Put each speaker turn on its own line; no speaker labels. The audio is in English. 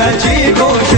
I'll Yeah, Chico, Chico.